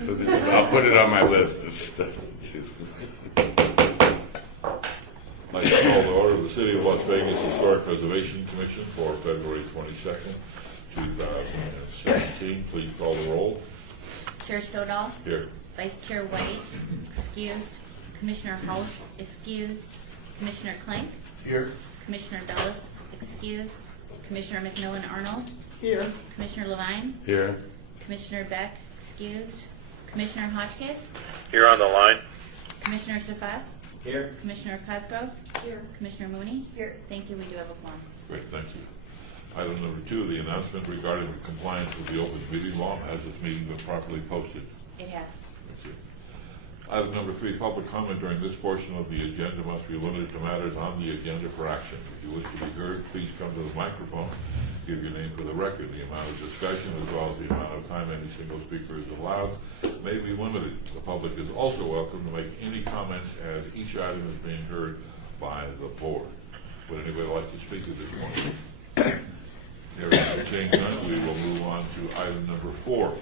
I'll put it on my list of stuff to do. I call the order of the City of Las Vegas Historic Preservation Commission for February 22nd, 2017. Please call the roll. Chair Stodahl? Here. Vice Chair White? Excused. Commissioner House? Excused. Commissioner Clank? Here. Commissioner Dulles? Excused. Commissioner McMillan Arnold? Here. Commissioner Levine? Here. Commissioner Beck? Excused. Commissioner Hotchkiss? Here on the line. Commissioner Shafas? Here. Commissioner Cosgrove? Here. Commissioner Mooney? Here. Thank you. We do have a quorum. Great, thank you. Item number 2, the announcement regarding the compliance with the open meeting law. Has this meeting been properly posted? It has. Thank you. Item number 3, public comment during this portion of the agenda must be limited to matters on the agenda for action. If you wish to be heard, please come to the microphone, give your name for the record. The amount of discussion as well as the amount of time any single speaker is allowed may be limited. The public is also welcome to make any comments as each item is being heard by the board. Would anybody like to speak at this point? Seeing none, we will move on to item number 4.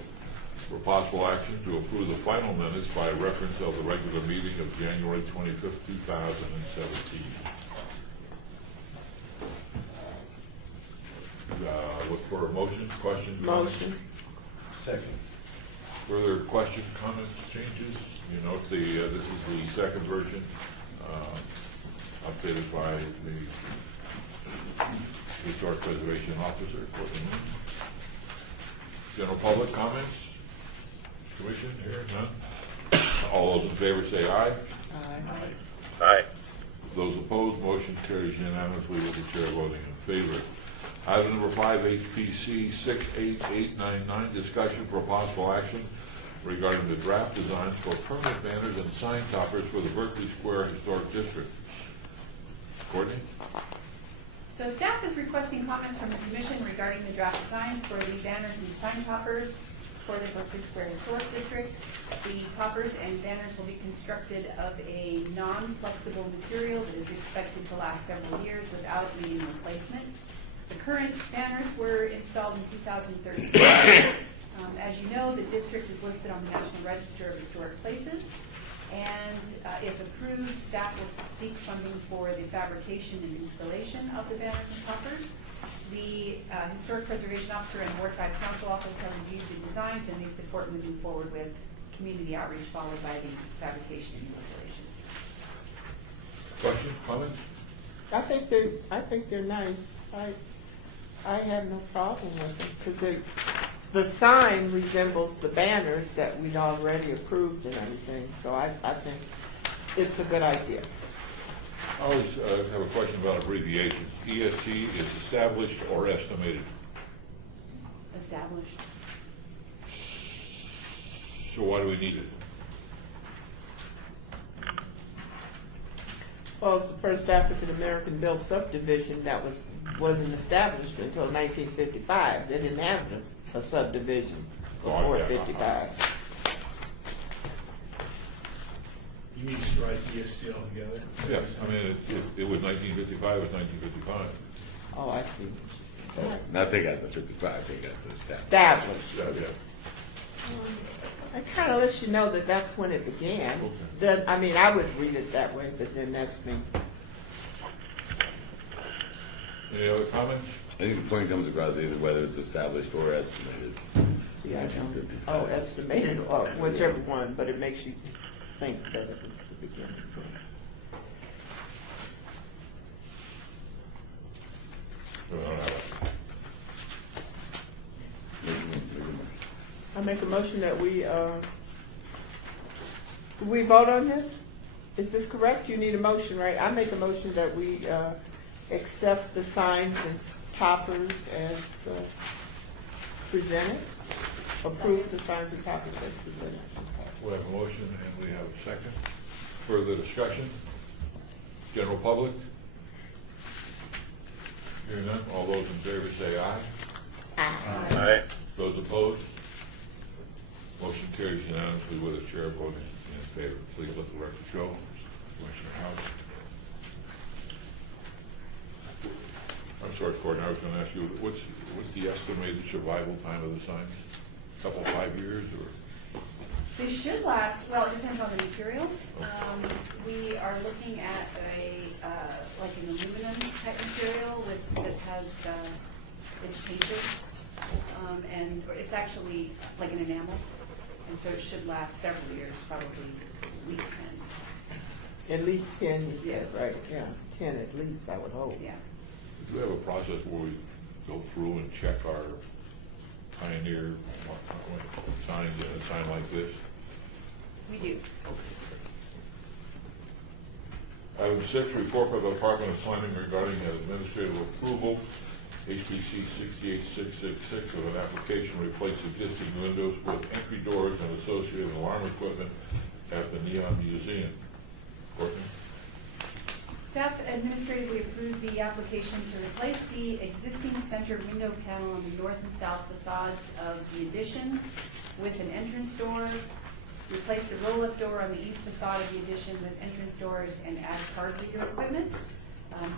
For possible action to approve the final minutes by reference of the regular meeting of January 25th, 2017. Look for a motion, questions? Motion. Second. Further questions, comments, changes? You note this is the second version, updated by the Historic Preservation Officer. General public comments? Commission, here, none? All those in favor say aye. Aye. Aye. Those opposed, motion carries unanimously with the chair voting in favor. Item number 5, HPC 68899, discussion for possible action regarding the draft designs for permanent banners and sign toppers for the Berkeley Square Historic District. Courtney? So staff is requesting comments from the commission regarding the draft designs for the banners and sign toppers for the Berkeley Square Historic District. The toppers and banners will be constructed of a non-flexible material that is expected to last several years without needing replacement. The current banners were installed in 2013. As you know, the district is listed on the National Register of Historic Places, and if approved, staff will seek funding for the fabrication and installation of the banners and toppers. The Historic Preservation Officer and Ward 5 Council Office have reviewed the designs and they support moving forward with community outreach followed by the fabrication and installation. Questions, comments? I think they're nice. I have no problem with them because the sign resembles the banners that we'd already approved and everything. So I think it's a good idea. I always have a question about abbreviations. EST is established or estimated. Established. So why do we need it? Well, it's the first African American built subdivision that wasn't established until 1955. They didn't have a subdivision before 55. You mean strike EST altogether? Yes, I mean, it was 1955, it was 1955. Oh, I see. Not they got the 55, they got the staff. Established. Yeah. It kind of lets you know that that's when it began. I mean, I would read it that way, but then that's me. Any other comments? I think the point comes across either whether it's established or estimated. See, I don't. 1955. Oh, estimated or whichever one, but it makes you think that it was the beginning. I make a motion that we vote on this? Is this correct? You need a motion, right? I make a motion that we accept the signs and toppers as presented. Approve the signs and toppers as presented. We have a motion and we have a second. Further discussion? General public? Hearing none, all those in favor say aye. Aye. Those opposed? Motion carries unanimously with the chair voting in favor. Please let the record show. Commissioner House. I'm sorry, Courtney, I was going to ask you, what's the estimated survival time of the signs? A couple, 5 years, or? They should last, well, it depends on the material. We are looking at like an aluminum type material that has, it's painted, and it's actually like an enamel, and so it should last several years, probably at least 10. At least 10, yes, right, yeah, 10 at least, I would hope. Yeah. Do we have a process where we go through and check our Pioneer signs in a sign like this? We do. Item 6, report by the Department of Planning regarding administrative approval, HPC 68666, of an application to replace existing windows with entry doors and associated alarm equipment at the Neon Museum. Courtney? Staff administratively approved the application to replace the existing center window panel on the north and south facades of the addition with an entrance door, replace the roll-up door on the east facade of the addition with entrance doors, and add card reader equipment.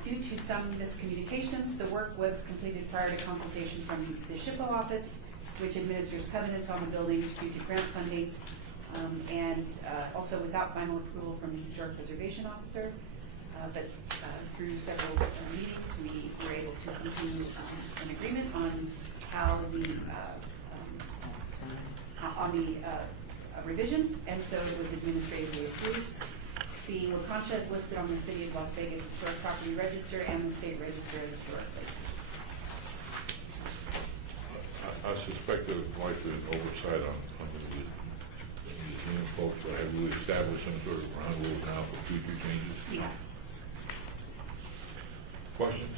Due to some miscommunications, the work was completed prior to consultation from the SHPO office, which administers covenants on the buildings due to grant funding, and also without final approval from the historic preservation officer. But through several meetings, we were able to come to an agreement on how the revisions, and so it was administratively approved. The Wakancha is listed on the City of Las Vegas Historic Property Register and the State Register of Historic Places. I suspect there was likely an oversight on the museum folks, but have we established some sort of ground rules now for future changes? Yeah. Questions?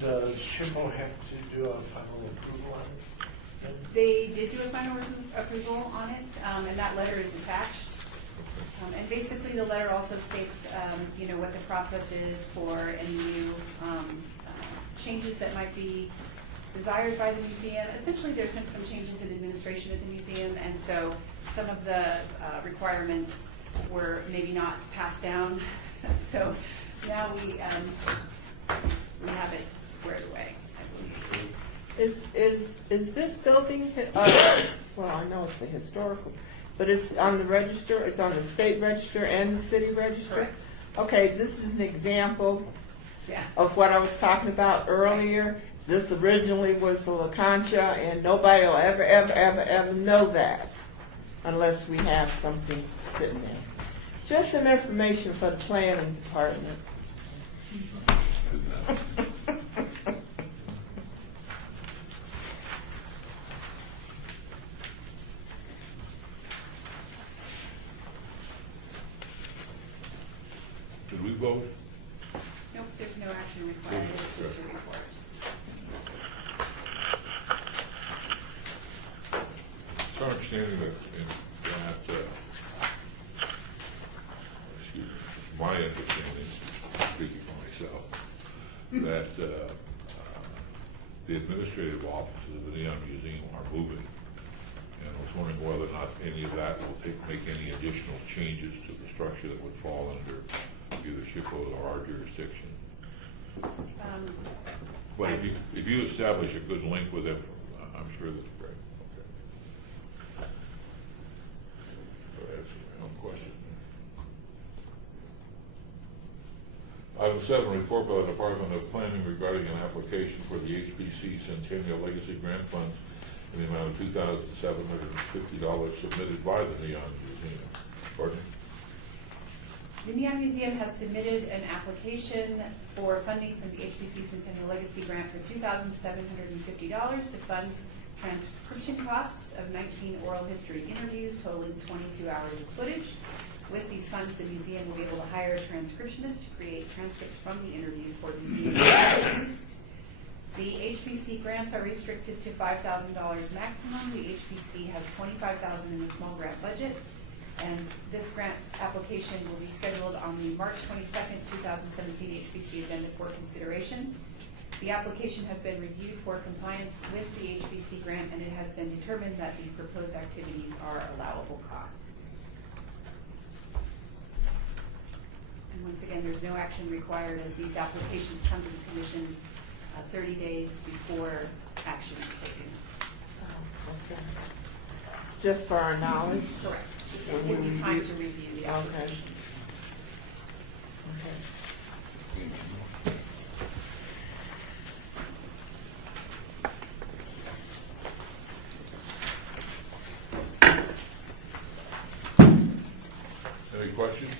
Does SHPO have to do a final approval on it? They did do a final approval on it, and that letter is attached. And basically, the letter also states, what the process is for any new changes that might be desired by the museum. Essentially, there's been some changes in administration at the museum, and so some of the requirements were maybe not passed down. So now we have it squared away, I believe. Is this building, well, I know it's a historical, but it's on the register, it's on the state register and the city register? Correct. Okay, this is an example Yeah. of what I was talking about earlier. This originally was the Wakancha, and nobody will ever know that unless we have something sitting there. Just some information for the planning department. Did we vote? Nope, there's no action required. It's just a report. It's our understanding that, excuse me, my understanding, speaking for myself, that the administrative offices of the Neon Museum are moving. And I was wondering whether or not any of that will make any additional changes to the structure that would fall under either SHPO or our jurisdiction. But if you establish a good link with them, I'm sure that's great. Okay. So that's my own question. Item 7, report by the Department of Planning regarding an application for the HPC Centennial Legacy Grant Funds in the amount of $2,750 submitted by the Neon Museum. Courtney? The Neon Museum has submitted an application for funding from the HPC Centennial Legacy Grant for $2,750 to fund transcription costs of 19 oral history interviews totaling 22 hours of footage. With these funds, the museum will be able to hire a transcriptionist to create transcripts from the interviews for the museum's use. The HPC grants are restricted to $5,000 maximum. The HPC has $25,000 in the small grant budget. And this grant application will be scheduled on the March 22nd, 2017 HPC agenda for consideration. The application has been reviewed for compliance with the HPC grant, and it has been determined that the proposed activities are allowable costs. And once again, there's no action required as these applications come to the Commission 30 days before action is taken. Okay. Just for our knowledge. Correct. Just to give you time to review the Okay. application. Okay. Any questions?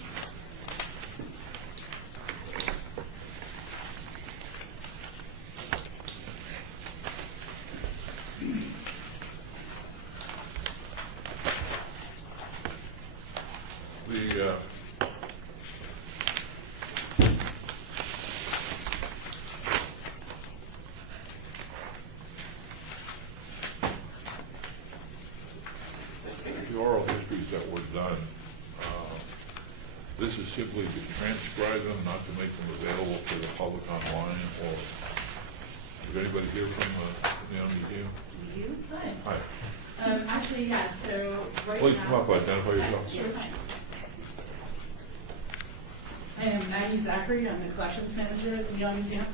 The, the oral histories that were done, this is simply to transcribe them, not to make them available to the public online, or, is anybody here from the Young Museum? You? Good. Hi, Actually, yes, so right please now. come up, identify yourself. Sure thing. I am Maggie Zachary, I'm the collections manager at the Young Museum,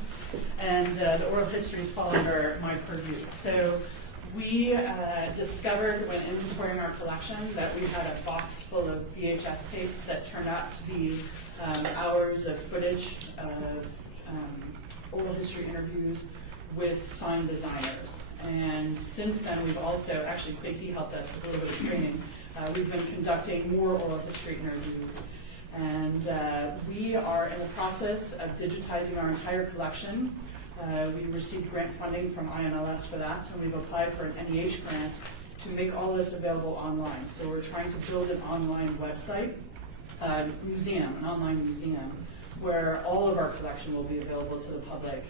and the oral histories fall under my purview. So we discovered when inventorying our collection that we had a box full of VHS tapes that turned out to be hours of footage of oral history interviews with sign designers. And since then, we've also, actually Clayton helped us with a little bit of training, we've been conducting more oral history interviews. And we are in the process of digitizing our entire collection. We received grant funding from IMLS for that, and we've applied for an NEH grant to make all this available online. So we're trying to build an online website, museum, an online museum, where all of our collection will be available to the public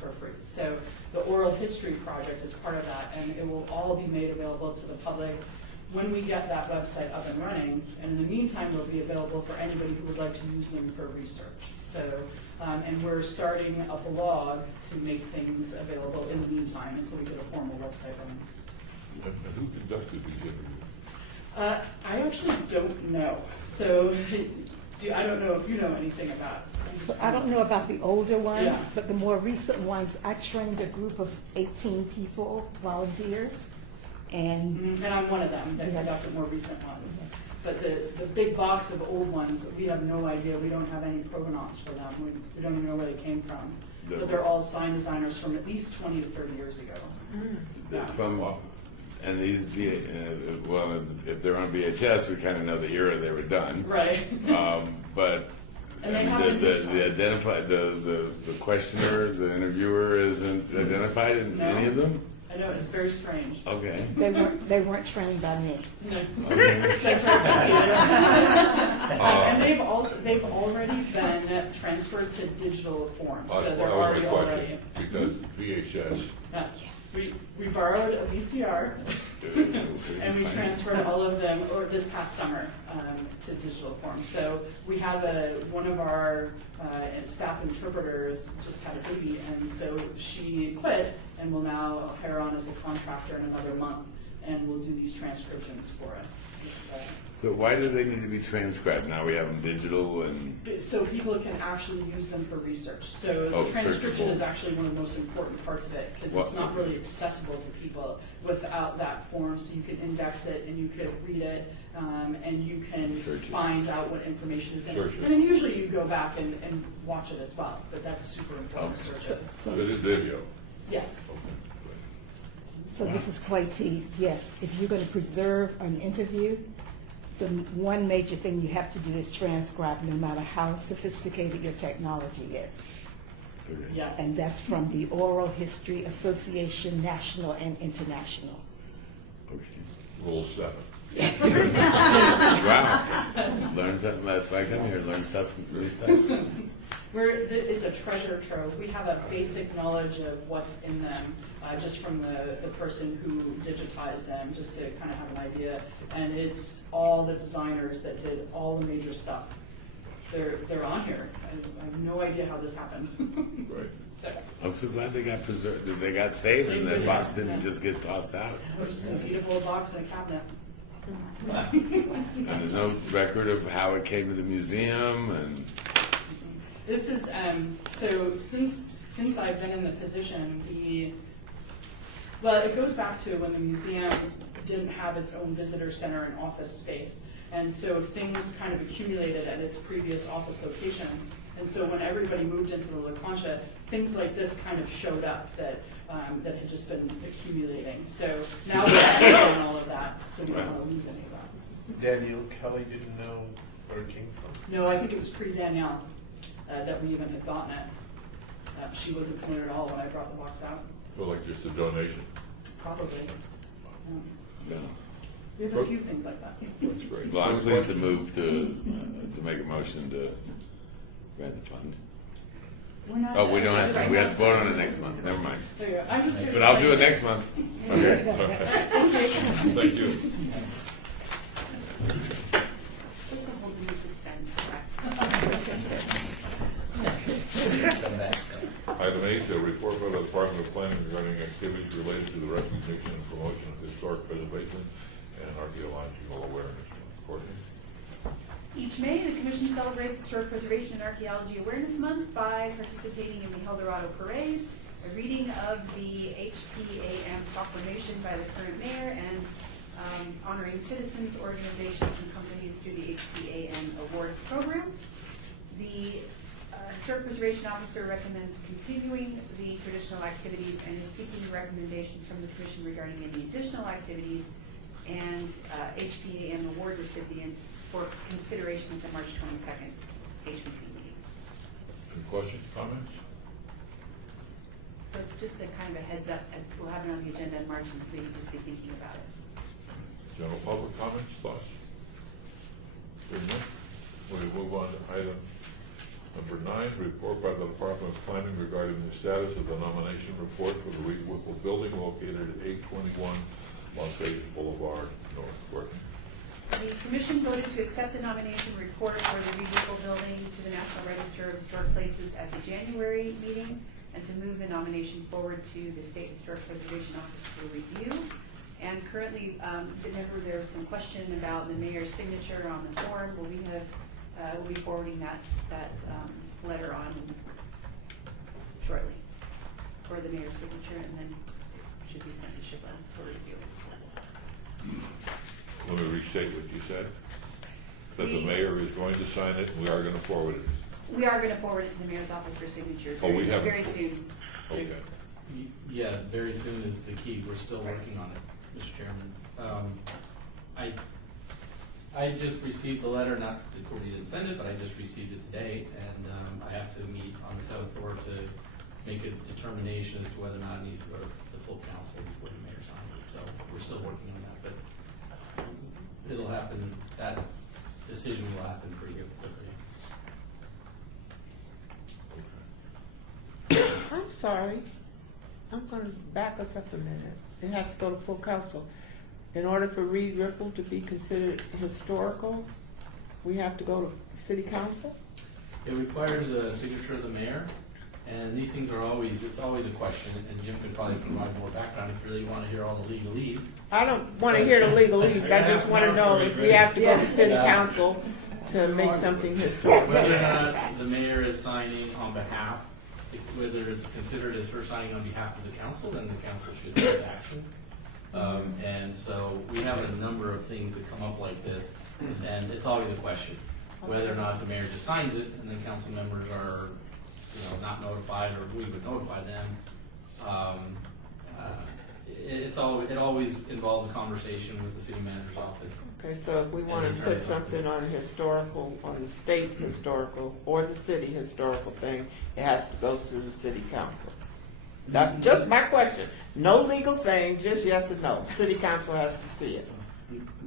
for free. So the oral history project is part of that, and it will all be made available to the public when we get that website up and running. And in the meantime, they'll be available for anybody who would like to use them for research. So, and we're starting a blog to make things available in the meantime until we get a formal website running. And who conducted these interviews? I actually don't know. So I don't know if you know anything about. So I don't know about the older ones, Yeah. but the more recent ones, I trained a group of 18 people, volunteers, and And I'm one of them that Yes. conducted more recent ones. But the big box of old ones, we have no idea. We don't have any provenance for them. We don't even know where they came from. But they're all sign designers from at least 20 to 30 years ago. Yeah. From, and these, well, if they're on VHS, we kind of know the era they were done. Right. But And they I mean, haven't the digitized. identified, the questioner, the interviewer isn't identified in No. any of them? I know, it's very strange. Okay. they weren't trained by me. No. Okay. That's right, Betsy. And they've already been transferred to digital form, so That they're was already my already. question, because VHS, We borrowed a VCR and we transferred all of them this past summer to digital form. So we have one of our staff interpreters just had a baby, and so she quit and will now hire on as a contractor in another month, and will do these transcriptions for us. So why do they need to be transcribed? Now we have them digital and, So people can actually use them for research. So Oh, the transcription searchable. is actually one of the most important parts of it, because it's Well, not really accessible to people without that form. So you can index it and you could read it, and you can Search it. find out what information is in it. Search it. And then usually you go back and watch it as well, but that's super important to Okay. search it. So, it is video. Yes. so this is Clay T. Yes, if you're going to preserve an interview, the one major thing you have to do is transcribe, no matter how sophisticated your technology is. Yes. And that's from the Oral History Association, national and international. okay. Rule 7. Wow. Learn something, that's why I come here, learn stuff, new stuff. It's a treasure trove. We have a basic knowledge of what's in them, just from the person who digitized them, just to kind of have an idea. And it's all the designers that did all the major stuff. They're on here. I have no idea how this happened. Right. So, I'm so glad they got preserved, that they got saved and They that did, box yeah. didn't just get tossed out. which is a beautiful box in a cabinet. And there's no record of how it came to the museum and, This is so since I've been in the position, well, it goes back to when the museum didn't have its own visitor center and office space. And so things kind of accumulated at its previous office locations. And so when everybody moved into the La Concha, things like this kind of showed up that had just been accumulating. So now we're doing all of that, so we don't want to lose any of that. Danielle Kelly didn't know where it came from? No, I think it was pre-Danielle that we even had gotten it. She wasn't clear at all when I brought the box out. So like just a donation? Probably. Yeah. We have a few things like that. That's great. Well, I'm pleased to move to make a motion to grant the fund. We're not Oh, we don't have to, right we now. have to vote on it next month, never mind. There you go. I'm just here to But I'll do it explain next month. Okay. Thank you. Just to hold them in suspense. Item 8, a report by the Department of Planning regarding activities related to the recognition and promotion of historic preservation and archaeological awareness. Courtney? Each May, the Commission celebrates Historic Preservation and Archaeology Awareness Month by participating in the El Dorado Parade, a reading of the HPAM proclamation by the current mayor, and honoring citizens, organizations, and companies through the HPAM Awards program. The Historic Preservation Officer recommends continuing the traditional activities and is seeking recommendations from the Commission regarding any additional activities and HPAM award recipients for consideration at the March 22nd HPC meeting. Any questions, comments? So it's just a kind of a heads up, and we'll have it on the agenda in March and we can just be thinking about it. General public comments, thoughts? Hearing none, we move on to item number 9, report by the Department of Planning regarding the status of the nomination report for the Reed Whipple building located at 821 Las Vegas Boulevard, North. Courtney? The Commission voted to accept the nomination report for the Reed Whipple building to the National Register of Historic Places at the January meeting and to move the nomination forward to the State Historic Preservation Office for review. And currently, remember there was some question about the mayor's signature on the form. Well, we'll be forwarding that letter on shortly for the mayor's signature, and then should be sent to SHPA for review. Let me restate what you said. That the mayor is going to sign it, and we are going to forward it. We are going to forward it to the mayor's office for signature Oh, we haven't. very soon. Okay. Yeah, very soon is the key. We're still working on it, Mr. Chairman. I just received the letter, not that Courtney didn't send it, but I just received it today, and I have to meet on the 7th floor to make a determination as to whether or not it needs to go to the full council before the mayor signs it. So we're still working on that, but it'll happen. That decision will happen pretty quickly. I'm sorry. I'm going to back us up a minute. It has to go to full council. In order for Reed Whipple to be considered historical, we have to go to city council? It requires a signature of the mayor, and these things are always, it's always a question, and Jim could probably provide more background if you really want to hear all the legalese. I don't want to hear the legalese. I just want to know if we have to go to city council to make something historical. Whether or not the mayor is signing on behalf, whether it's considered as her signing on behalf of the council, then the council should take action. And so we have a number of things that come up like this, and it's always a question. Whether or not the mayor just signs it, and then council members are, not notified, or we would notify them. It always involves a conversation with the city manager's office. Okay, so if we want to put something on historical, on the state historical or the city historical thing, it has to go through the city council. That's just my question. No legal saying, just yes or no. City council has to see it.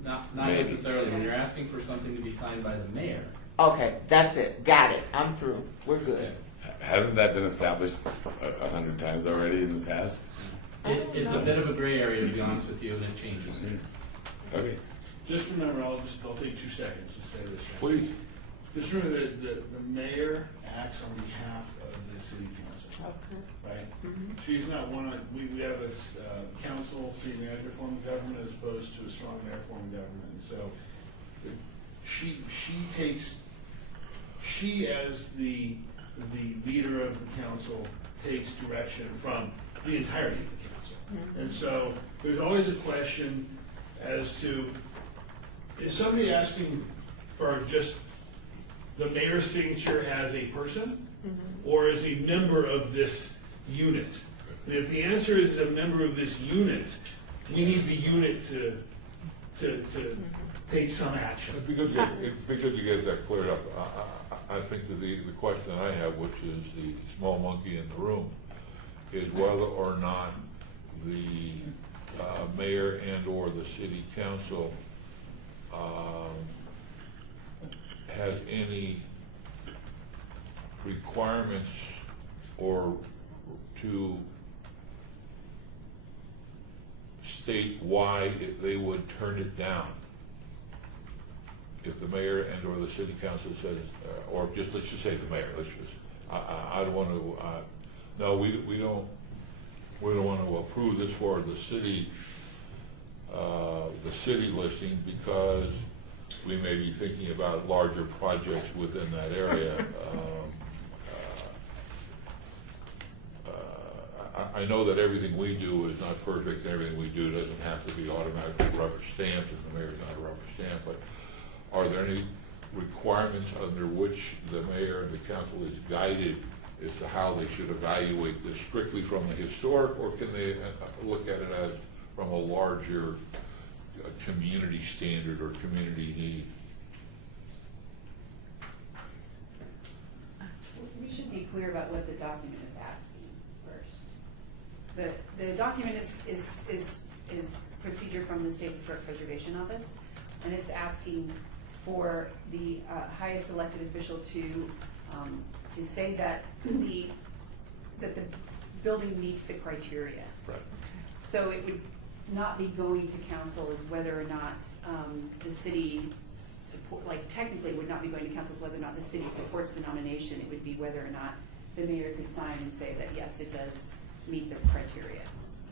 Not necessarily. When you're asking for something to be signed by the mayor. Okay, that's it. Got it. I'm through. We're good. Hasn't that been established 100 times already in the past? It's a bit of a gray area, to be honest with you, and it changes. Okay. Just remember, I'll take 2 seconds to say this. Please. Just remember that the mayor acts on behalf of the city council, right? She's not one of, we have a council, city manager form of government as opposed to a strong mayor form of government. And so she as the leader of the council takes direction from the entirety of the council. And so there's always a question as to, is somebody asking for just the mayor's signature as a person, or as a member of this unit? And if the answer is a member of this unit, we need the unit to take some action. It'd be good to get that cleared up. I think that the question I have, which is the small monkey in the room, is whether or not the mayor and/or the city council has any requirements or to state why they would turn it down. If the mayor and or the city council says, or just, let's just say the mayor, let's just, I don't want to, no, we don't want to approve this for the city listing because we may be thinking about larger projects within that area. I know that everything we do is not perfect, and everything we do doesn't have to be automatically rubber stamped, and the mayor's not a rubber stamp, but are there any requirements under which the mayor and the council is guided as to how they should evaluate this strictly from the historic, or can they look at it as from a larger community standard or community need? We should be clear about what the document is asking first. The document is procedure from the State Historic Preservation Office, and it's asking for the highest elected official to say that the building meets the criteria. Right. So it would not be going to council as whether or not the city support, like technically would not be going to council as whether or not the city supports the nomination. It would be whether or not the mayor could sign and say that yes, it does meet the criteria.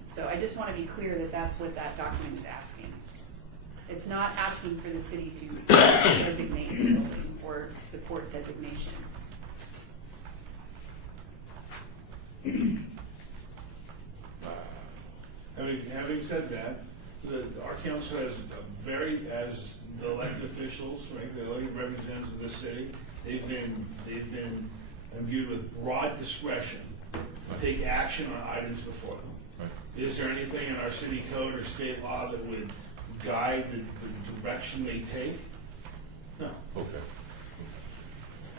So I just want to be clear that that's what that document is asking. It's not asking for the city to designate the building or support designation. Having said that, our council has as the elected officials, right, the elected representatives of this city, they've been imbued with broad discretion to take action on items before them. Right. Is there anything in our city code or state law that would guide the direction they take? No. Okay.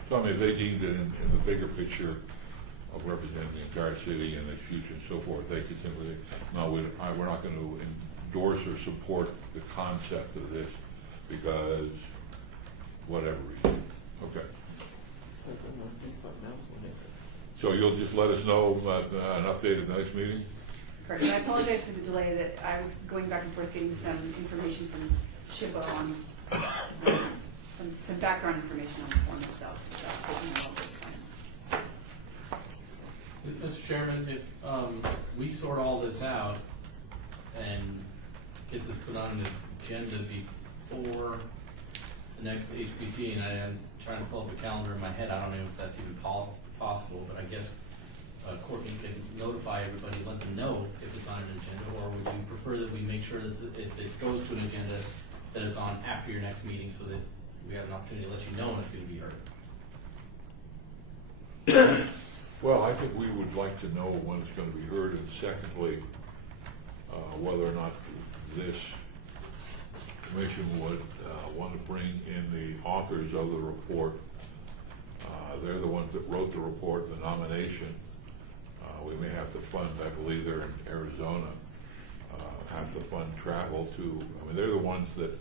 So I mean, if they deemed it in the bigger picture of representing the entire city and its future and so forth, they could simply, no, we're not going to endorse or support the concept of this because whatever reason. Okay. So you'll just let us know an update at the next meeting? Correct. And I apologize for the delay that I was going back and forth getting some information from SHPO on some background information on the form itself. So I was taking a little bit of time. Mr. Chairman, if we sort all this out and get this put on an agenda before the next HPC, and I'm trying to pull up a calendar in my head, I don't know if that's even possible, but I guess Courtney can notify everybody, let them know if it's on an agenda, or would you prefer that we make sure that if it goes to an agenda, that it's on after your next meeting so that we have an opportunity to let you know when it's going to be heard? Well, I think we would like to know when it's going to be heard, and secondly, whether or not this commission would want to bring in the authors of the report. They're the ones that wrote the report, the nomination. We may have to fund, I believe they're in Arizona, have to fund travel to, I mean, they're the ones that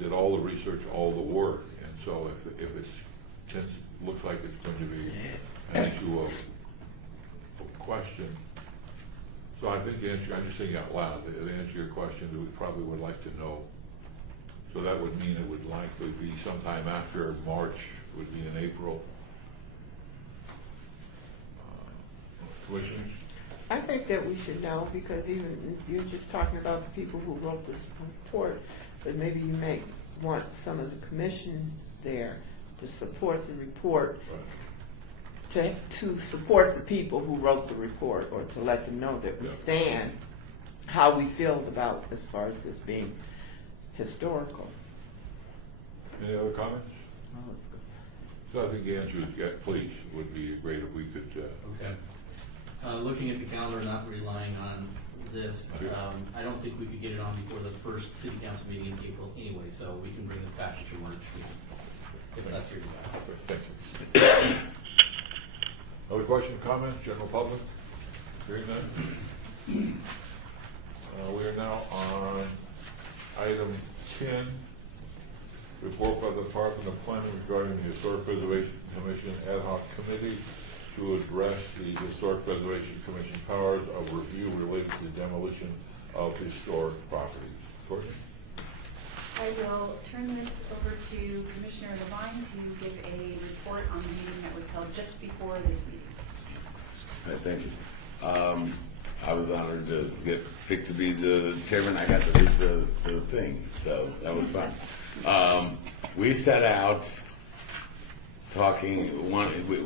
did all the research, all the work, and so if it looks like it's going to be an issue of question. So I think the answer, I'm just thinking out loud, the answer to your question, we probably would like to know. So that would mean it would likely be sometime after March, would be in April. Commissioners? I think that we should know, because even you're just talking about the people who wrote this report, but maybe you may want some of the commission there to support the report, right, to support the people who wrote the report, or to let them know that we stand how we feel about as far as this being historical. Any other comments? So I think the answer is yes, please. It would be great if we could, Okay. Looking at the calendar, not relying on this, I don't think we could get it on before the first city council meeting in April anyway, so we can bring this back at your March meeting. If that's your desire. thank you. Other questions, comments, general public? Hearing none? We are now on item 10, report by the Department of Planning regarding the Historic Preservation Commission ad hoc committee to address the Historic Preservation Commission powers of review related to the demolition of historic properties. Courtney? I will turn this over to Commissioner Levine to give a report on the meeting that was held just before this meeting. Thank you. I was honored to get picked to be the chairman. I got to read the thing, so that was fun. We set out talking.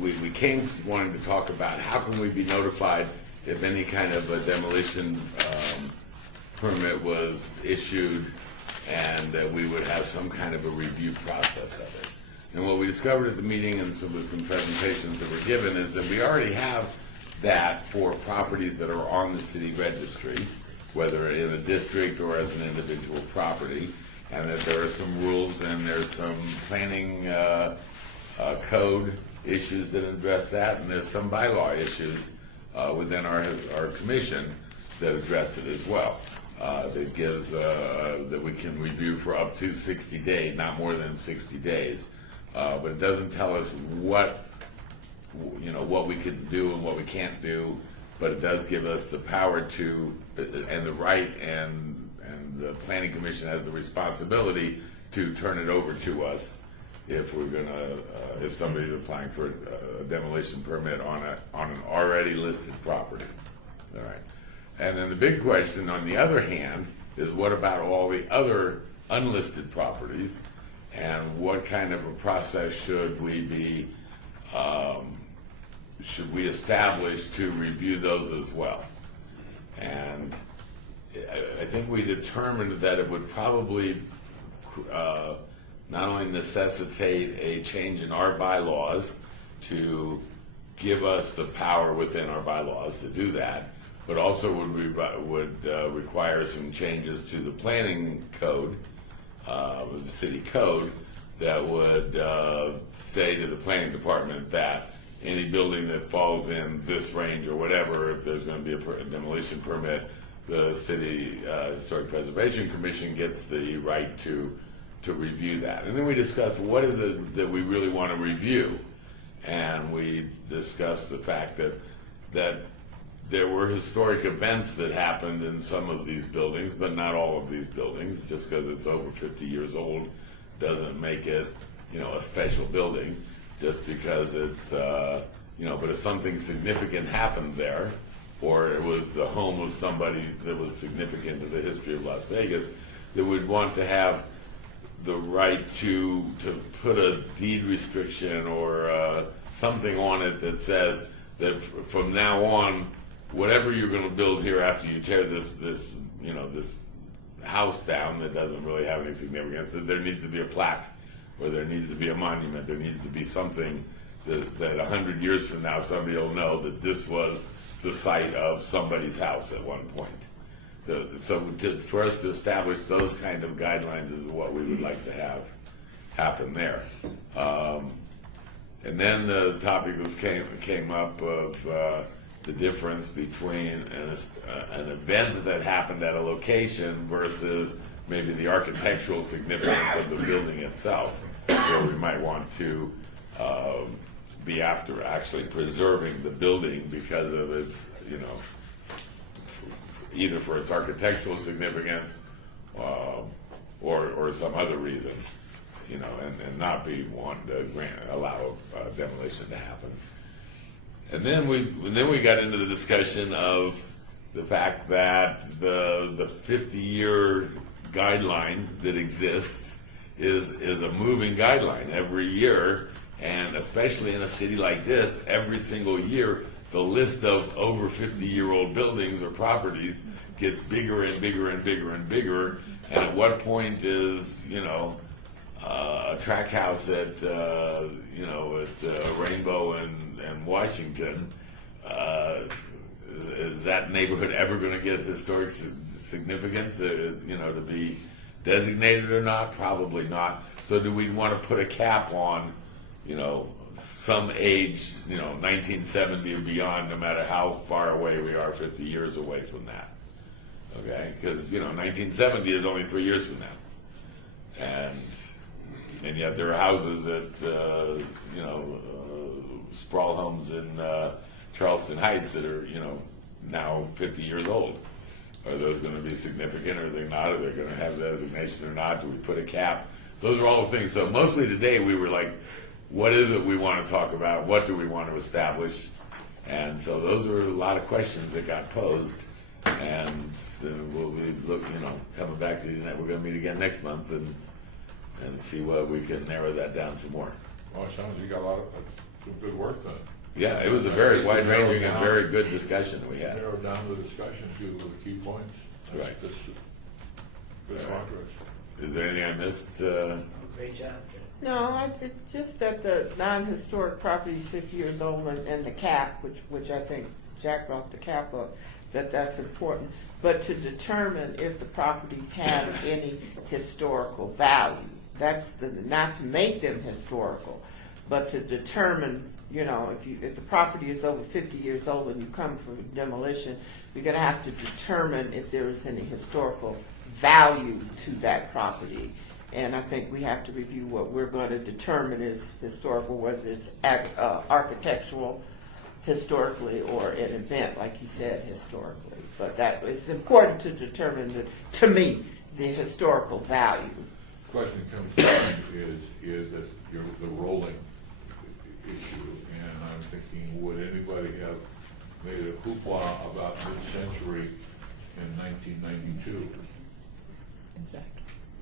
We came wanting to talk about how can we be notified if any kind of a demolition permit was issued, and that we would have some kind of a review process of it. And what we discovered at the meeting, and so with some presentations that were given, is that we already have that for properties that are on the city registry, whether in a district or as an individual property, and that there are some rules and there's some planning code issues that address that, and there's some bylaw issues within our commission that address it as well. That gives that we can review for up to 60 days, not more than 60 days, but it doesn't tell us what we can do and what we can't do, but it does give us the power to, and the right, and the Planning Commission has the responsibility to turn it over to us if we're gonna, if somebody's applying for a demolition permit on an already listed property. All right. And then the big question, on the other hand, is what about all the other unlisted properties, and what kind of a process should we establish to review those as well? And I think we determined that it would probably not only necessitate a change in our bylaws to give us the power within our bylaws to do that, but also would require some changes to the planning code, the city code, that would say to the planning department that any building that falls in this range or whatever, if there's going to be a demolition permit, the City Historic Preservation Commission gets the right to review that. And then we discussed what is it that we really want to review, and we discussed the fact that there were historic events that happened in some of these buildings, but not all of these buildings. Just because it's over 50 years old doesn't make it, a special building. Just because it's, but if something significant happened there, or it was the home of somebody that was significant to the history of Las Vegas, that would want to have the right to put a deed restriction or something on it that says that from now on, whatever you're going to build here after you tear this house down that doesn't really have any significance, that there needs to be a plaque, or there needs to be a monument, there needs to be something that 100 years from now somebody will know that this was the site of somebody's house at one point. For us to establish those kind of guidelines is what we would like to have happen there. And then the topic came up of the difference between an event that happened at a location versus maybe the architectural significance of the building itself, where we might want to be after actually preserving the building because of its, either for its architectural significance or some other reason, and not be wanting to allow demolition to happen. And then we got into the discussion of the fact that the 50-year guideline that exists is a moving guideline every year, and especially in a city like this, every single year the list of over 50-year-old buildings or properties gets bigger and bigger and bigger and bigger, And at what point is, a track house at, Rainbow and Washington, is that neighborhood ever going to get historic significance, to be designated or not? Probably not. So do we want to put a cap on, some age, 1970 and beyond, no matter how far away we are, 50 years away from that? Okay, because 1970 is only 3 years from now, and yet there are houses at sprawl homes in Charleston Heights that are now 50 years old. Are those going to be significant, or are they not? Are they going to have designation or not? Do we put a cap? Those are all the things. So mostly today we were like, what is it we want to talk about? What do we want to establish? And so those are a lot of questions that got posed. And then we'll be coming back to you. We're going to meet again next month and see what we can narrow that down some more. Well, it sounds like you got a lot of some good work done. Yeah, it was a very wide-ranging and very good discussion we had. Narrowed down the discussion to the key points. Right. That's good progress. Is there anything I missed? Great job, No, it's just that the non-historic property is 50 years old, and the cap, which I think Jack brought the cap up, that's important. But to determine if the properties have any historical value, that's not to make them historical, but to determine, if the property is over 50 years old and you come for demolition, you're going to have to determine if there is any historical value to that property. And I think we have to review what we're going to determine is historical, whether it's architectural, historically, or an event, like you said, historically. But that it's important to determine, to me, the historical value. Question comes to mind is that the rolling issue, and I'm thinking, would anybody have made a hoopla about mid-century in 1992? Exactly.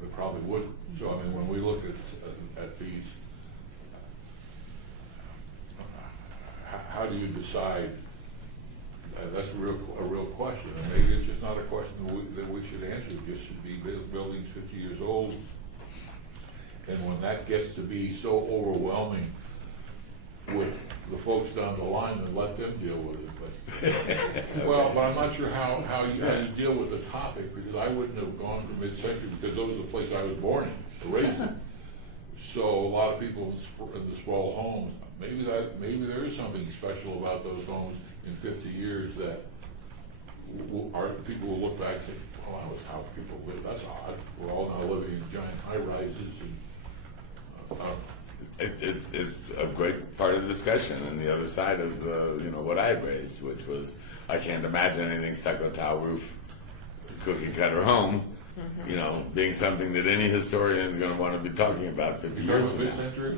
They probably wouldn't. So I mean, when we look at these, how do you decide? That's a real question, and maybe it's just not a question that we should answer. It just should be buildings 50 years old, and when that gets to be so overwhelming with the folks down the line, then let them deal with it. But but I'm not sure how you deal with the topic, because I wouldn't have gone for mid-century because those are the place I was born in, raised in. So a lot of people in the sprawl homes, maybe there is something special about those homes in 50 years that people will look back and say, well, that was how people lived. That's odd. We're all now living in giant high-rises. It's a great part of the discussion, and the other side of what I raised, which was I can't imagine anything stucco tile roof, cookie cutter home, being something that any historian is going to want to be talking about 50 years from now. Mid-century?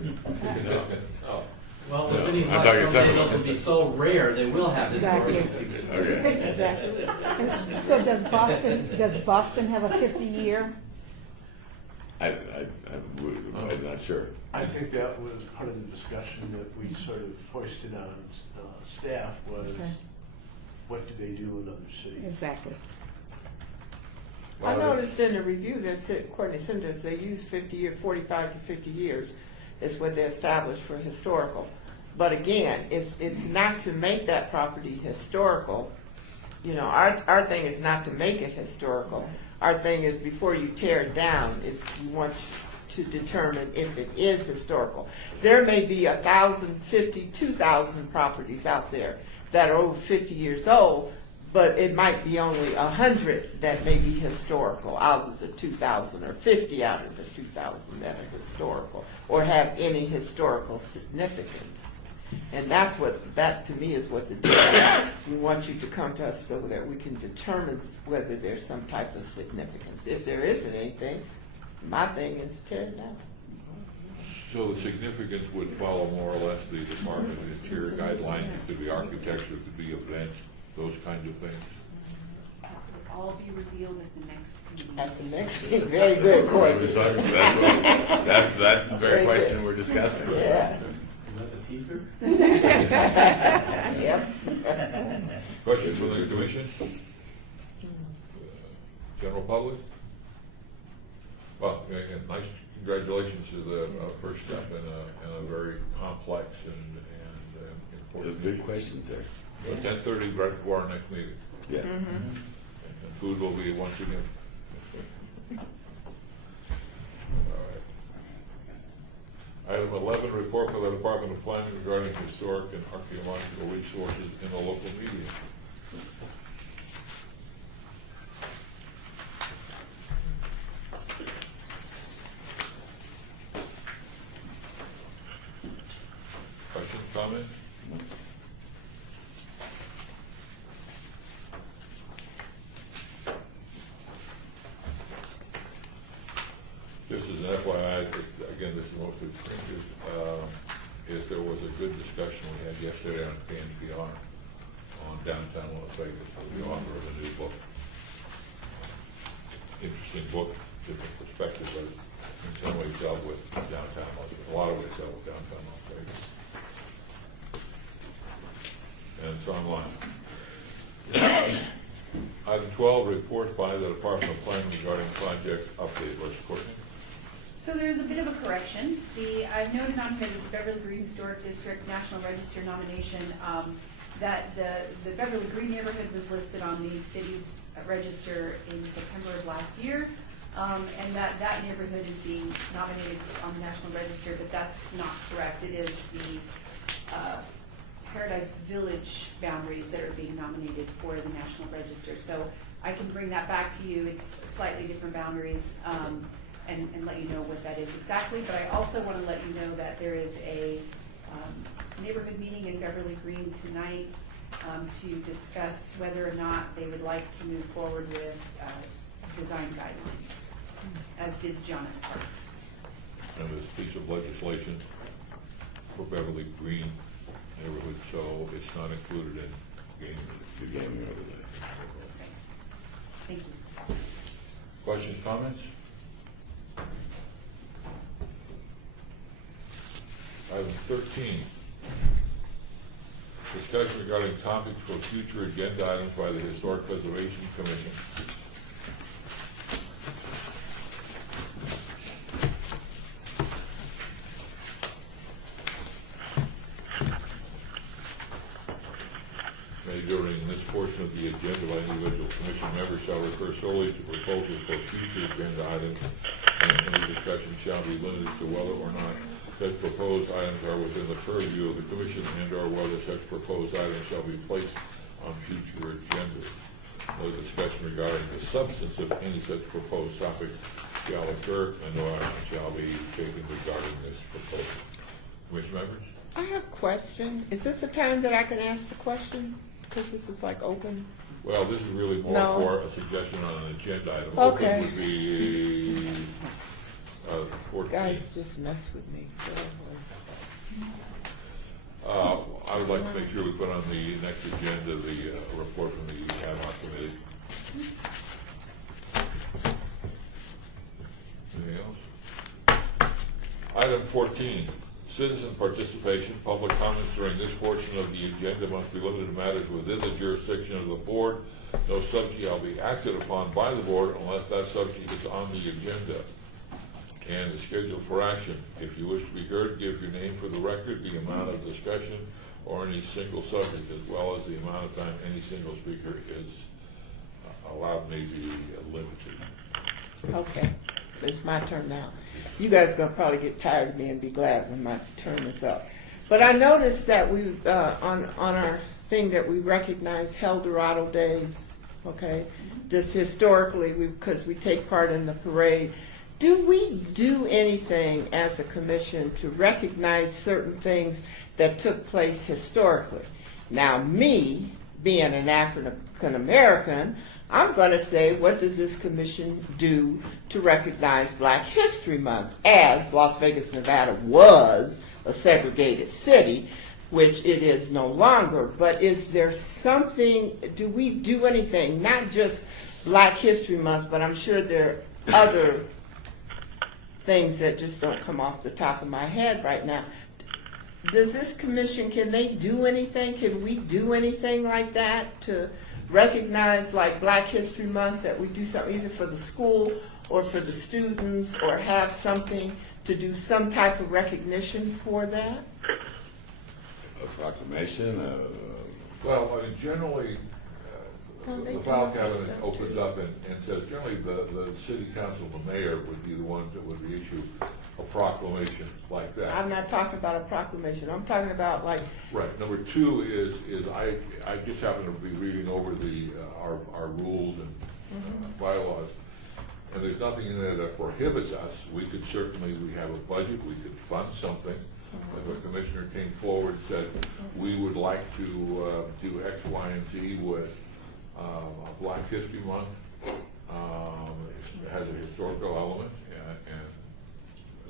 Well, No, the video I'm talking several. will be so rare, they will have this. Exactly. Okay. Exactly. And so does Boston have a 50-year? I'm not sure. I think that was part of the discussion that we sort of foisted on staff was, Okay. what do they do in other cities? Exactly. I noticed in the review that said, Courtney Sanders, they use 45 to 50 years is what they established for historical. But again, it's not to make that property historical. Our thing is not to make it historical. Our thing is, before you tear it down, is you want to determine if it is historical. There may be 1,050, 2,000 properties out there that are over 50 years old, but it might be only 100 that may be historical out of the 2,000, or 50 out of the 2,000 that are historical, or have any historical significance. And that to me is what the deal is. We want you to come to us so that we can determine whether there's some type of significance. If there isn't anything, my thing is tear it down. So the significance would follow more or less the Department of Interior guidelines. It could be architecture, it could be events, those kinds of things. That will all be revealed at the next meeting. At the next meeting, very good, Courtney. That's the very Very question good. we're discussing. Yeah. Is that the teaser? Yep. Questions from the commission? General public? Well, again, nice congratulations to the first step in a very complex and There's important. big questions there. So 10:30 right before our next meeting. Yeah. And food will be once again. All right. Item 11, report for the Department of Planning regarding historic and archaeological resources in the local media. Questions, comments? Just as an FYI, again, this is mostly fringes, is there was a good discussion we had yesterday on KNPR on downtown Las Vegas with the author of a new book. Interesting book, different perspective, but in some ways dealt with downtown Las Vegas, a lot of ways dealt with downtown Las Vegas. And it's online. Item 12, report by the Department of Planning regarding project update. Let's Courtney. So there's a bit of a correction. I've noted on the Beverly Green Historic District National Register nomination that the Beverly Green neighborhood was listed on the city's register in September of last year, and that neighborhood is being nominated on the National Register, but that's not correct. It is the Paradise Village boundaries that are being nominated for the National Register. So I can bring that back to you. It's slightly different boundaries. And let you know what that is exactly. But I also want to let you know that there is a neighborhood meeting in Beverly Green tonight to discuss whether or not they would like to move forward with design guidelines, as did Jonas Park. And this piece of legislation for Beverly Green neighborhood, so it's not included in The gaming overlay. Thank you. Questions, comments? Item 13, discussion regarding topics for future agenda items by the Historic Preservation Commission. Made during this portion of the agenda by individual commission members shall refer solely to proposals for future agenda items, and any discussion shall be limited to whether or not such proposed items are within the purview of the commission and/or whether such proposed items shall be placed on future agendas. No discussion regarding the substance of any such proposed topic shall occur, and no action shall be taken regarding this proposal. Commission members? I have a question. Is this the time that I can ask the question? Because this is like open. Well, this is really more No. for a suggestion on an agenda item. Okay. Open would be 14. Guys just mess with me. I would like to make sure we put on the next agenda the report from the ad hoc committee. Anything else? Item 14, citizen participation. Public comments during this portion of the agenda must be limited to matters within the jurisdiction of the board. No subject shall be acted upon by the board unless that subject is on the agenda and is scheduled for action. If you wish to be heard, give your name for the record, the amount of discussion, or any single subject, as well as the amount of time any single speaker is allowed may be limited. Okay, it's my turn now. You guys are gonna probably get tired of me and be glad when my turn is up. But I noticed that we, on our thing that we recognize El Dorado Days, okay? This historically, because we take part in the parade. Do we do anything as a commission to recognize certain things that took place historically? Now, me, being an African American, I'm going to say, what does this commission do to recognize Black History Month, as Las Vegas, Nevada was a segregated city, which it is no longer. But is there something, do we do anything, not just Black History Month, but I'm sure there are other things that just don't come off the top of my head right now. Does this commission, can they do anything? Can we do anything like that to recognize, like Black History Month, that we do something either for the school or for the students, or have something to do some type of recognition for that? A proclamation, Well, I mean, generally, Well, they the do file other cabinet stuff, opens too. up and says, generally, the city council, the mayor would be the ones that would issue a proclamation like that. I'm not talking about a proclamation, I'm talking about like, Right. Number two is I just happen to be reading over our rules and bylaws, and there's nothing in there that prohibits us. We could certainly, we have a budget, we could fund something. If a commissioner came forward and said, we would like to do X, Y, and Z with Black History Month, it has a historical element, and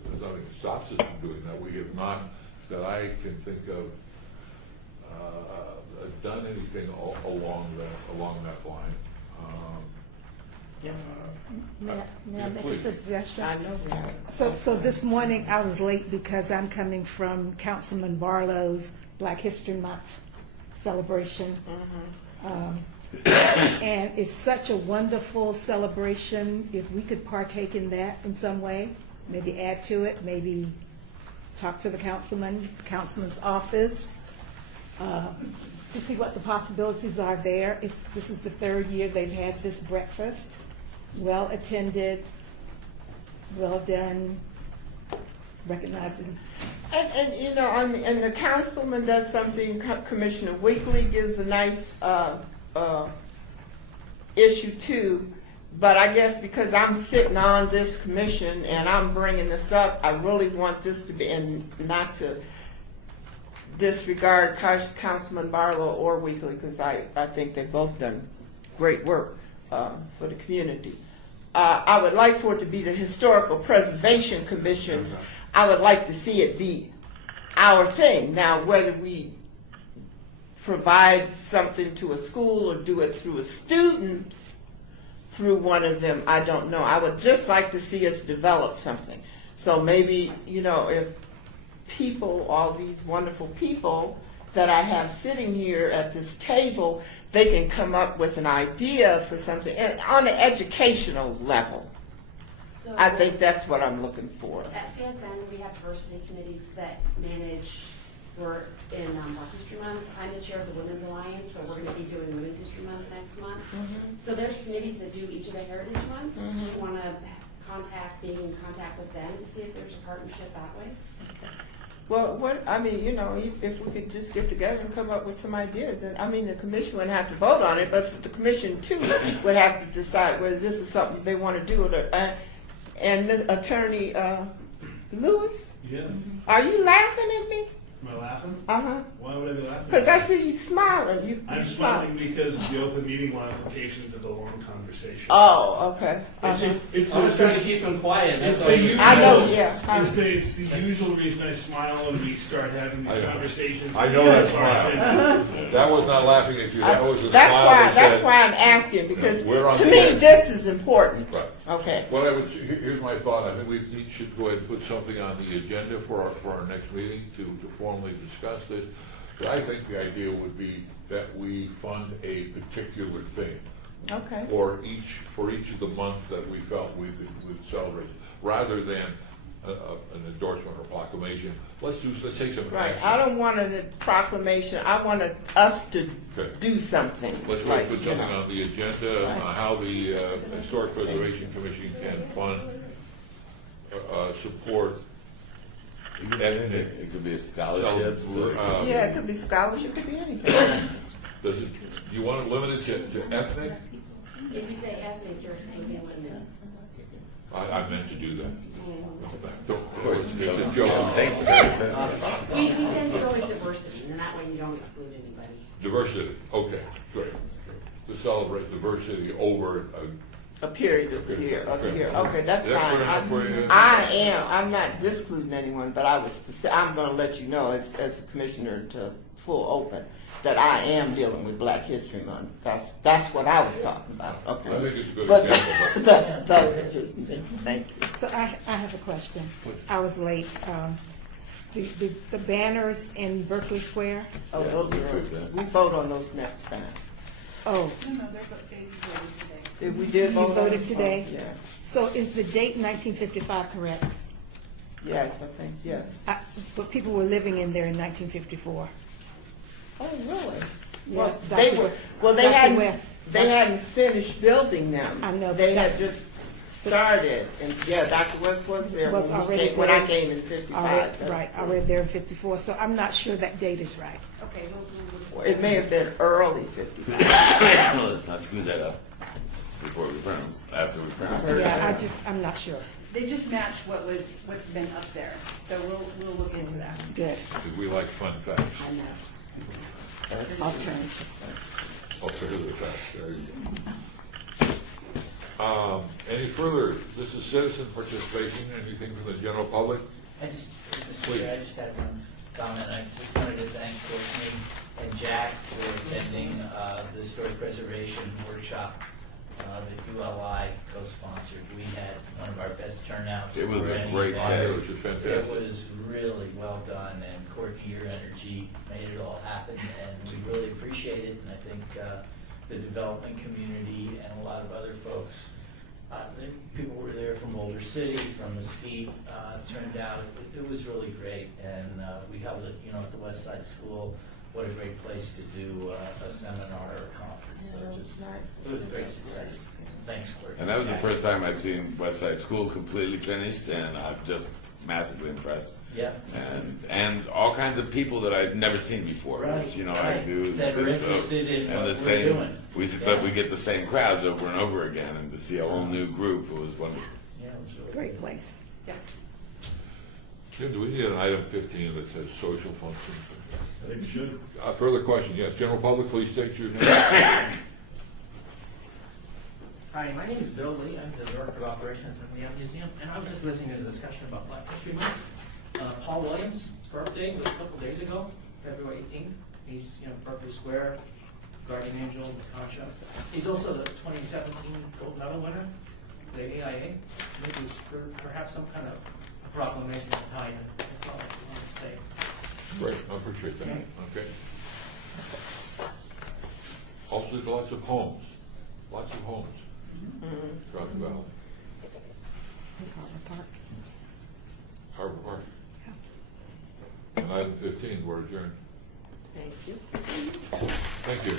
there's nothing that stops us from doing that. We have not, that I can think of, done anything along that line. May I make a Please. suggestion? I know we have. So this morning I was late because I'm coming from Councilman Barlow's Black History Month celebration. And it's such a wonderful celebration. If we could partake in that in some way, maybe add to it, maybe talk to the councilman's office, to see what the possibilities are there. This is the third year they've had this breakfast. Well attended, well done, recognizing. And you know, I mean, and the councilman does something, Commissioner Weekly gives a nice issue too, but I guess because I'm sitting on this commission and I'm bringing this up, I really want this to be, and not to disregard Councilman Barlow or Weekly, because I think they've both done great work for the community. I would like for it to be the Historical Preservation Commission. I would like to see it be our thing. Now, whether we provide something to a school or do it through a student, through one of them, I don't know. I would just like to see us develop something. So maybe, you know, if people, all these wonderful people that I have sitting here at this table, they can come up with an idea for something and on an educational level. So I think that's what I'm looking for. at CSN, we have diversity committees that manage, we're in Black History Month. I'm the chair of the Women's Alliance, so we're going to be doing Women's History Month next month. So there's committees that do each of the heritage months. Do you want to be in contact with them to see if there's a partnership that way? Well, I mean, you know, if we could just get together and come up with some ideas, and I mean, the commission wouldn't have to vote on it, but the commission too would have to decide whether this is something they want to do. And Attorney Lewis, Yeah. are you laughing at me? Am I laughing? Why would I be laughing? Because I see you smiling. I'm smiling because of the open meeting law implications of the long conversation. Oh, okay. It's I was trying to keep him quiet. It's That's all the I was usual. I know, yeah. It's the usual reason I smile when we start having these conversations. I know that smile. That was not laughing at you, that was a smile That's that said. why I'm asking, because We're on to the me, edge. this is important. Right. Okay. What I would, here's my thought, I think we each should go ahead and put something on the agenda for our next meeting to formally discuss this. But I think the idea would be that we fund a particular thing Okay. for each of the months that we felt we could celebrate, rather than an endorsement or proclamation. Let's take some Right. action. I don't want a proclamation. I want us to Okay. do something. Let's go like, put you something know. on the agenda, how the Historic Preservation Commission can fund, support ethnic. it could be scholarships. Yeah, it could be scholarship, it could be anything. Does it, you want to limit it to ethnic? If you say ethnic, you're excluding women. I meant to do that. It's It's a joke. We tend to go with diversity, and that way you don't exclude anybody. Diversity, okay, great. To celebrate diversity over A period of the year, Okay, that's That's fine. fair enough for you. I'm not discluding anyone, but I'm gonna let you know as a commissioner to full open, that I am dealing with Black History Month. That's what I was talking about, okay? I think it's a good But example. that's interesting, thank you. So I have a question. I was late. The banners in Berkeley Square. Oh, those are, we vote on those next time. Oh, No, they're voted today. We did You vote on voted it. today? Yeah. So is the date 1955 correct? Yes, I think, yes. But people were living in there in 1954. Oh, really? Yeah, Well, Dr. they were, West- well, they Dr. hadn't, West. they hadn't finished building them. I know, They but had Doc- just started, and yeah, Dr. West was there Was when already when I there. came in 55. Already, right, already there in 54, so I'm not sure that date is right. Okay, Well, it may have been early 55. Let's not screw that up before we print them, after we print them. Yeah, I'm not sure. they just match what's been up there, so we'll look into that. Good. Because we like fun facts. I know. Alternative. Alternative facts, there you go. Any further, this is citizen participation, anything from the general public? Mr. Please. Chair, I just had one comment. I just wanted to thank Courtney and Jack for attending the historic preservation workshop that ULI co-sponsored. We had one of our best turnouts. It was for a any great event. day. It was just fantastic. It was really well done, and Courtney, your energy made it all happen, and we really appreciate it. And I think the development community and a lot of other folks, people were there from Boulder City, from Mesquite, turned out. It was really great, and we held it, at the West Side School. What a great place to do a seminar or a conference. So it was a great success. Thanks, Courtney. And that was the first time I'd seen West Side School completely finished, and I'm just massively impressed. Yeah. And all kinds of people that I'd never seen before. Right, Which, I right. do That are this stuff. interested in and what the we're same, doing. But we get the same crowds over and over again, and to see a whole new group, it was wonderful. Yeah, it was really Great place. Yeah. Jim, do we need an item 15 that says social functions? I think we should. Further question, yes. General public, please state your name. Hi, my name is Bill Lee. I'm the Director of Operations at the Young Museum, and I was just listening to the discussion about Black History Month. Paul Williams' birthday was a couple days ago, February 18th. He's, Berkeley Square, Guardian Angel, Concha. He's also the 2017 gold medal winner, the AIA. Maybe it's perhaps some kind of proclamation of time. That's all I wanted to say. Great, I appreciate that. Okay. Also, there's lots of homes. Lots of homes. Throughout the valley. Harbor Park. Harbor Park. And item 15, we're adjourned. Thank you. Thank you.